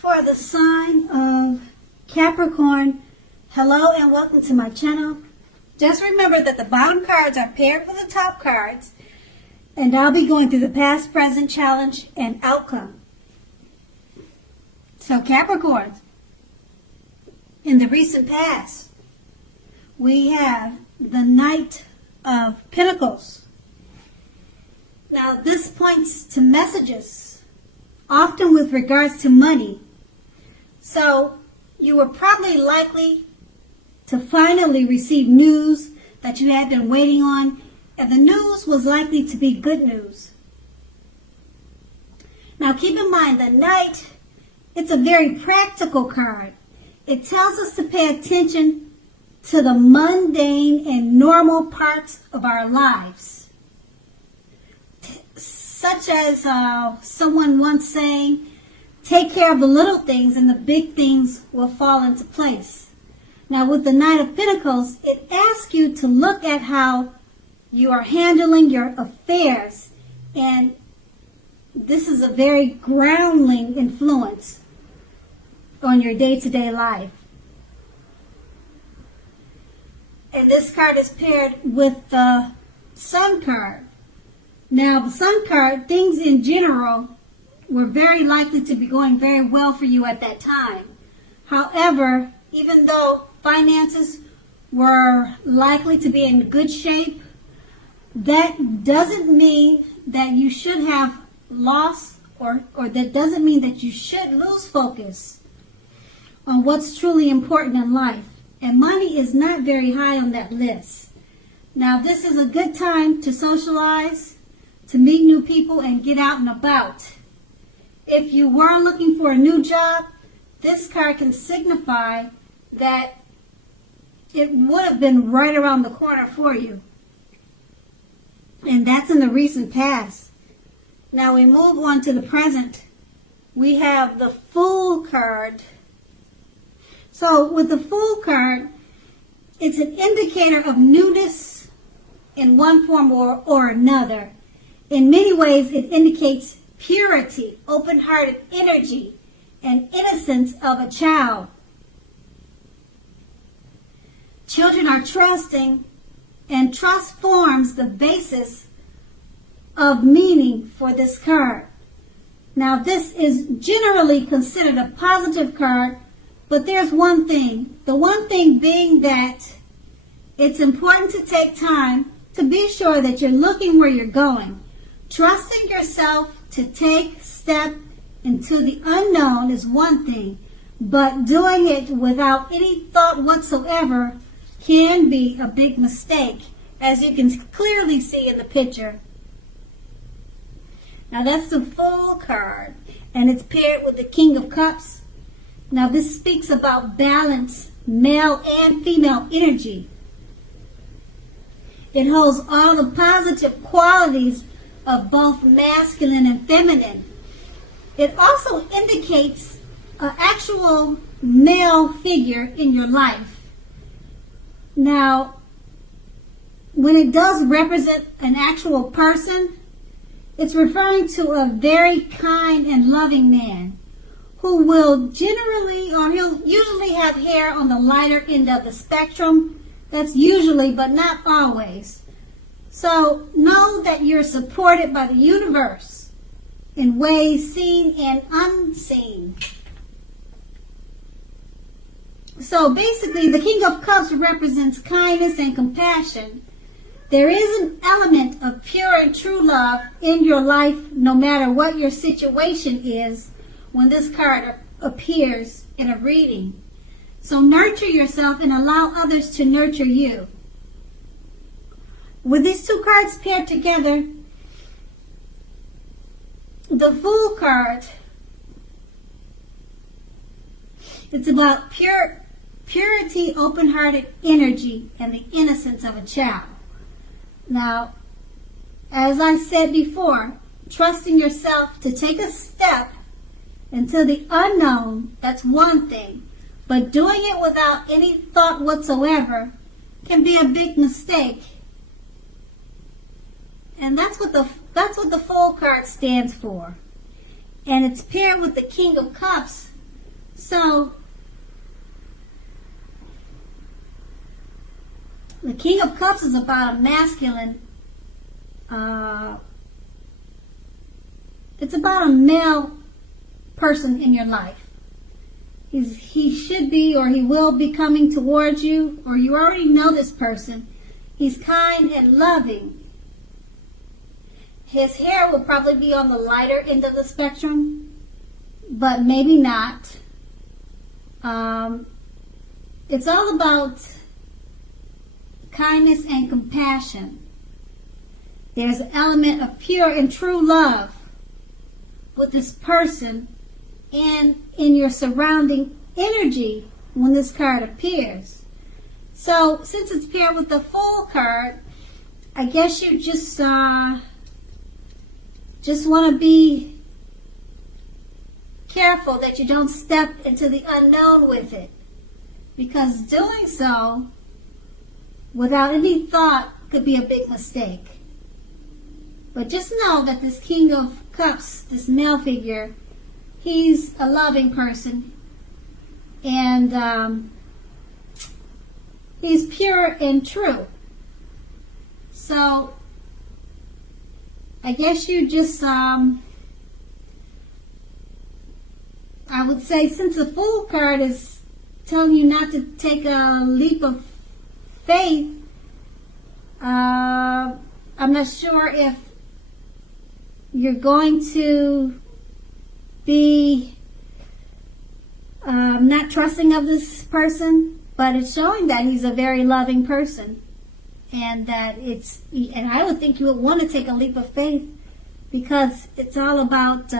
For the sign of Capricorn, hello and welcome to my channel. Just remember that the bottom cards are paired with the top cards, and I'll be going through the past, present, challenge, and outcome. So Capricorn, in the recent past, we have the Knight of Pentacles. Now this points to messages, often with regards to money. So you were probably likely to finally receive news that you had been waiting on, and the news was likely to be good news. Now keep in mind, the Knight, it's a very practical card. It tells us to pay attention to the mundane and normal parts of our lives. Such as someone once saying, take care of the little things and the big things will fall into place. Now with the Knight of Pentacles, it asks you to look at how you are handling your affairs. And this is a very grounding influence on your day-to-day life. And this card is paired with the Sun card. Now the Sun card, things in general were very likely to be going very well for you at that time. However, even though finances were likely to be in good shape, that doesn't mean that you should have lost, or that doesn't mean that you should lose focus on what's truly important in life. And money is not very high on that list. Now this is a good time to socialize, to meet new people, and get out and about. If you were looking for a new job, this card can signify that it would have been right around the corner for you. And that's in the recent past. Now we move on to the present. We have the Fool card. So with the Fool card, it's an indicator of newness in one form or another. In many ways, it indicates purity, open-hearted energy, and innocence of a child. Children are trusting, and trust forms the basis of meaning for this card. Now, this is generally considered a positive card, but there's one thing. The one thing being that it's important to take time to be sure that you're looking where you're going. Trusting yourself to take step into the unknown is one thing, but doing it without any thought whatsoever can be a big mistake, as you can clearly see in the picture. Now that's the Fool card, and it's paired with the King of Cups. Now this speaks about balance, male and female energy. It holds all the positive qualities of both masculine and feminine. It also indicates an actual male figure in your life. Now, when it does represent an actual person, it's referring to a very kind and loving man who will generally, or he'll usually have hair on the lighter end of the spectrum. That's usually, but not always. So know that you're supported by the universe in ways seen and unseen. So basically, the King of Cups represents kindness and compassion. There is an element of pure and true love in your life, no matter what your situation is, when this card appears in a reading. So nurture yourself and allow others to nurture you. With these two cards paired together, the Fool card, it's about purity, open-hearted energy, and the innocence of a child. Now, as I said before, trusting yourself to take a step into the unknown, that's one thing. But doing it without any thought whatsoever can be a big mistake. And that's what the Fool card stands for. And it's paired with the King of Cups, So, the King of Cups is about a masculine, it's about a male person in your life. He should be, or he will be coming towards you, or you already know this person. He's kind and loving. His hair will probably be on the lighter end of the spectrum, but maybe not. It's all about kindness and compassion. There's an element of pure and true love with this person and in your surrounding energy when this card appears. So since it's paired with the Fool card, I guess you just want to be careful that you don't step into the unknown with it, because doing so without any thought could be a big mistake. But just know that this King of Cups, this male figure, he's a loving person, and he's pure and true. So I guess you just, I would say, since the Fool card is telling you not to take a leap of faith, I'm not sure if you're going to be not trusting of this person, but it's showing that he's a very loving person, and that and I would think you would want to take a leap of faith, because it's all about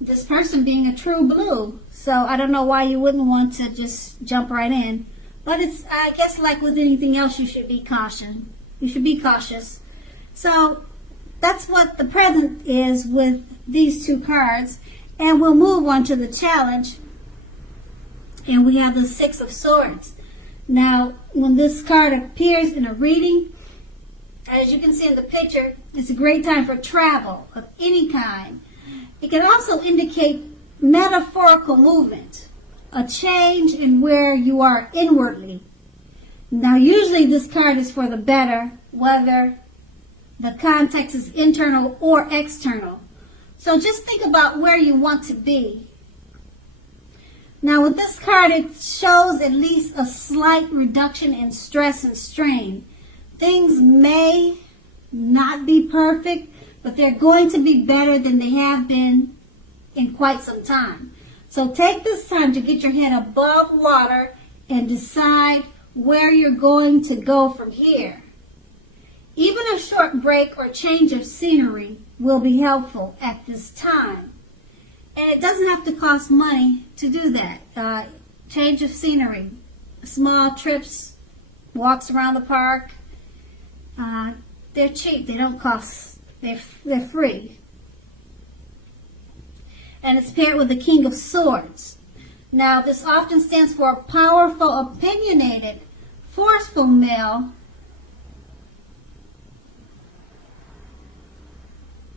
this person being a true blue. So I don't know why you wouldn't want to just jump right in, but it's, I guess, like with anything else, you should be cautious. You should be cautious. So that's what the present is with these two cards. And we'll move on to the challenge. And we have the Six of Swords. Now, when this card appears in a reading, as you can see in the picture, it's a great time for travel of any kind. It can also indicate metaphorical movement, a change in where you are inwardly. Now, usually this card is for the better, whether the context is internal or external. So just think about where you want to be. Now, with this card, it shows at least a slight reduction in stress and strain. Things may not be perfect, but they're going to be better than they have been in quite some time. So take this time to get your head above water and decide where you're going to go from here. Even a short break or change of scenery will be helpful at this time. And it doesn't have to cost money to do that. Change of scenery, small trips, walks around the park, they're cheap, they don't cost, they're free. And it's paired with the King of Swords. Now, this often stands for a powerful, opinionated, forceful male.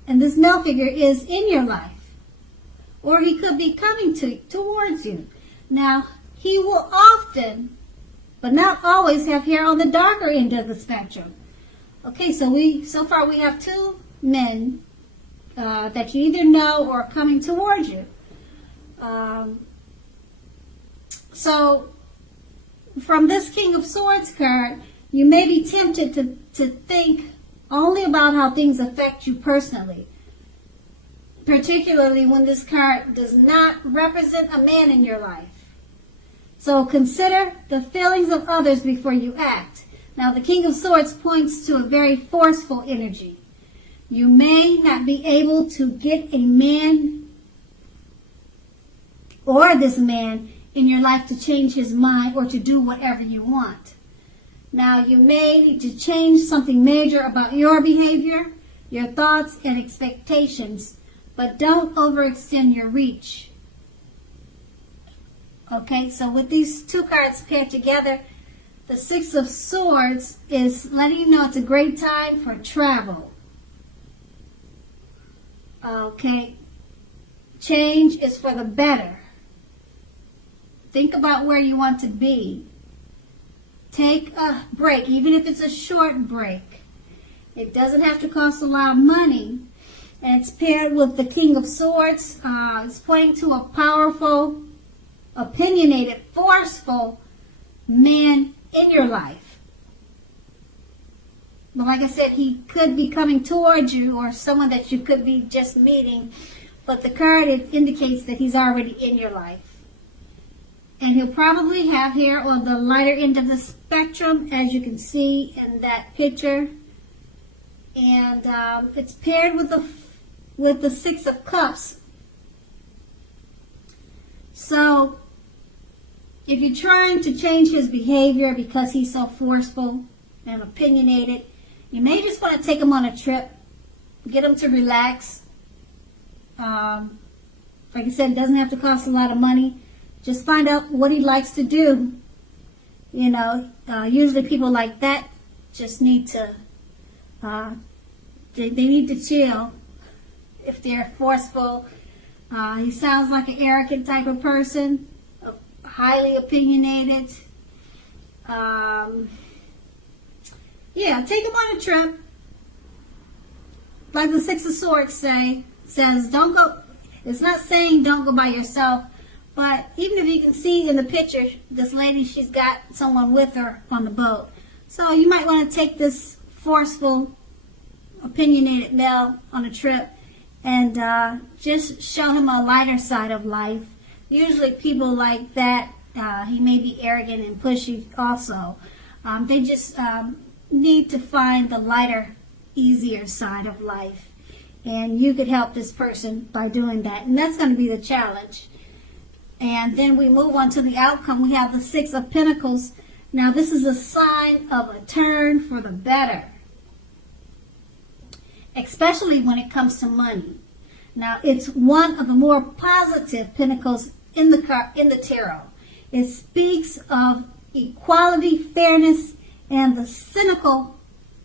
And this male figure is in your life. Or he could be coming towards you. Now, he will often, but not always, have hair on the darker end of the spectrum. Okay, so far we have two men that you either know or are coming towards you. So, from this King of Swords card, you may be tempted to think only about how things affect you personally, particularly when this card does not represent a man in your life. So consider the feelings of others before you act. Now, the King of Swords points to a very forceful energy. You may not be able to get a man or this man in your life to change his mind or to do whatever you want. Now, you may need to change something major about your behavior, your thoughts, and expectations, but don't overextend your reach. Okay, so with these two cards paired together, the Six of Swords is letting you know it's a great time for travel. Okay, Change is for the better. Think about where you want to be. Take a break, even if it's a short break. It doesn't have to cost a lot of money. And it's paired with the King of Swords. It's pointing to a powerful, opinionated, forceful man in your life. But like I said, he could be coming towards you, or someone that you could be just meeting. But the card, it indicates that he's already in your life. And he'll probably have hair on the lighter end of the spectrum, as you can see in that picture. And it's paired with the Six of Cups. So, if you're trying to change his behavior because he's so forceful and opinionated, you may just want to take him on a trip, get him to relax. Like I said, it doesn't have to cost a lot of money. Just find out what he likes to do. You know, usually people like that just need to, they need to chill if they're forceful. He sounds like an arrogant type of person, highly opinionated. Yeah, take him on a trip. Like the Six of Swords says, don't go, it's not saying don't go by yourself, but even if you can see in the picture, this lady, she's got someone with her on the boat. So you might want to take this forceful, opinionated male on a trip and just show him a lighter side of life. Usually people like that, he may be arrogant and pushy also. They just need to find the lighter, easier side of life. And you could help this person by doing that. And that's going to be the challenge. And then we move on to the outcome. We have the Six of Pentacles. Now this is a sign of a turn for the better, especially when it comes to money. Now it's one of the more positive pentacles in the tarot. It speaks of equality, fairness, and the cynical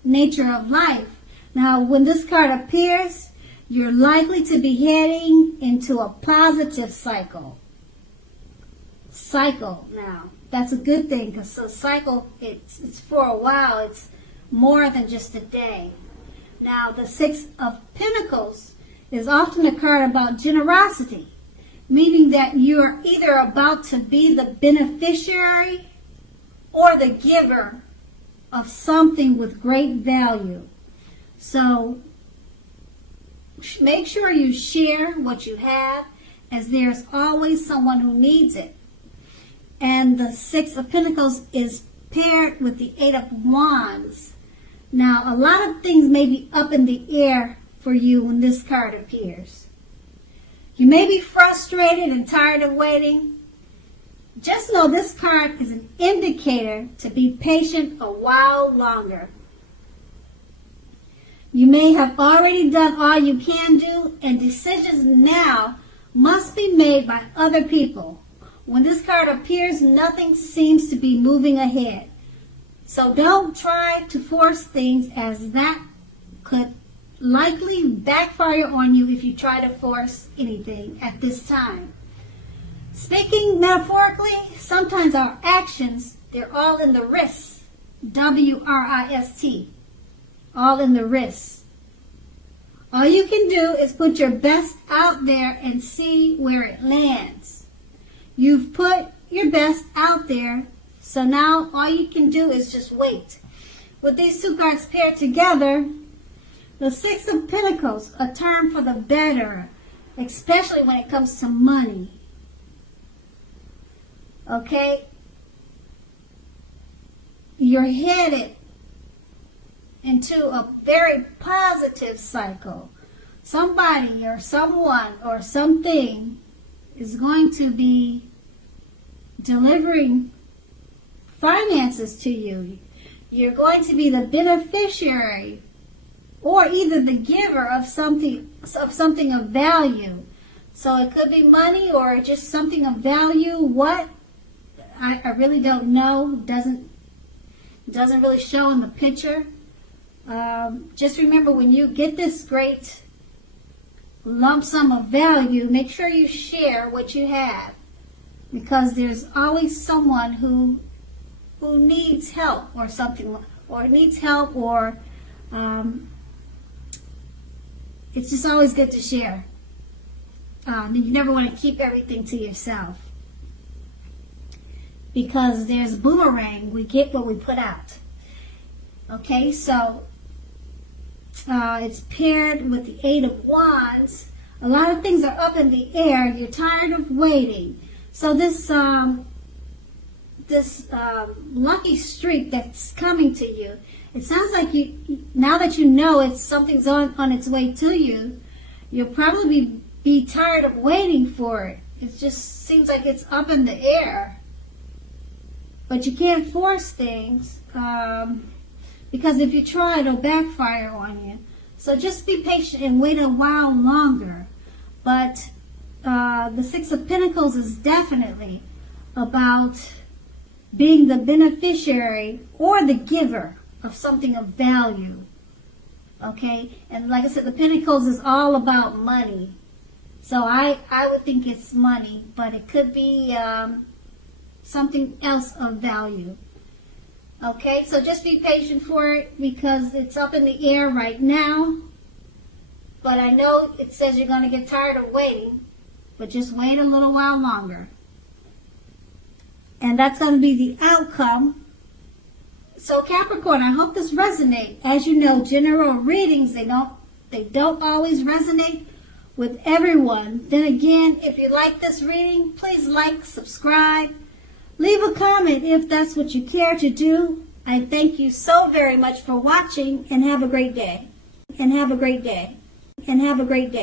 nature of life. Now when this card appears, you're likely to be heading into a positive cycle. Now that's a good thing, because a cycle, it's for a while. It's more than just a day. Now the Six of Pentacles is often a card about generosity, meaning that you're either about to be the beneficiary or the giver of something with great value. So make sure you share what you have, as there's always someone who needs it. And the Six of Pentacles is paired with the Eight of Wands. Now, a lot of things may be up in the air for you when this card appears. You may be frustrated and tired of waiting. Just know this card is an indicator to be patient a while longer. You may have already done all you can do, and decisions now must be made by other people. When this card appears, nothing seems to be moving ahead. So don't try to force things, as that could likely backfire on you if you try to force anything at this time. Speaking metaphorically, sometimes our actions, they're all in the wrist. W-R-I-S-T. All in the wrist. All you can do is put your best out there and see where it lands. You've put your best out there, so now all you can do is just wait. With these two cards paired together, the Six of Pentacles, a turn for the better, especially when it comes to money. Okay? You're headed into a very positive cycle. Somebody or someone or something is going to be delivering finances to you. You're going to be the beneficiary or either the giver of something of value. So it could be money or just something of value. What? I really don't know. Doesn't really show in the picture. Just remember, when you get this great lump sum of value, make sure you share what you have, because there's always someone who needs help or something, or needs help, or it's just always good to share. You never want to keep everything to yourself, because there's boomerang. We get what we put out. Okay, so it's paired with the Eight of Wands. A lot of things are up in the air. You're tired of waiting. So this lucky streak that's coming to you, it sounds like you, now that you know it's something's on its way to you, you'll probably be tired of waiting for it. It just seems like it's up in the air. But you can't force things, because if you try, it'll backfire on you. So just be patient and wait a while longer. But the Six of Pentacles is definitely about being the beneficiary or the giver of something of value. Okay? And like I said, the Pentacles is all about money. So I would think it's money, but it could be something else of value. Okay, so just be patient for it, because it's up in the air right now. But I know it says you're going to get tired of waiting, but just wait a little while longer. And that's going to be the outcome. So Capricorn, I hope this resonates. As you know, general readings, they don't always resonate with everyone. Then again, if you like this reading, please like, subscribe. Leave a comment if that's what you care to do. I thank you so very much for watching, and have a great day. And have a great day. And have a great day.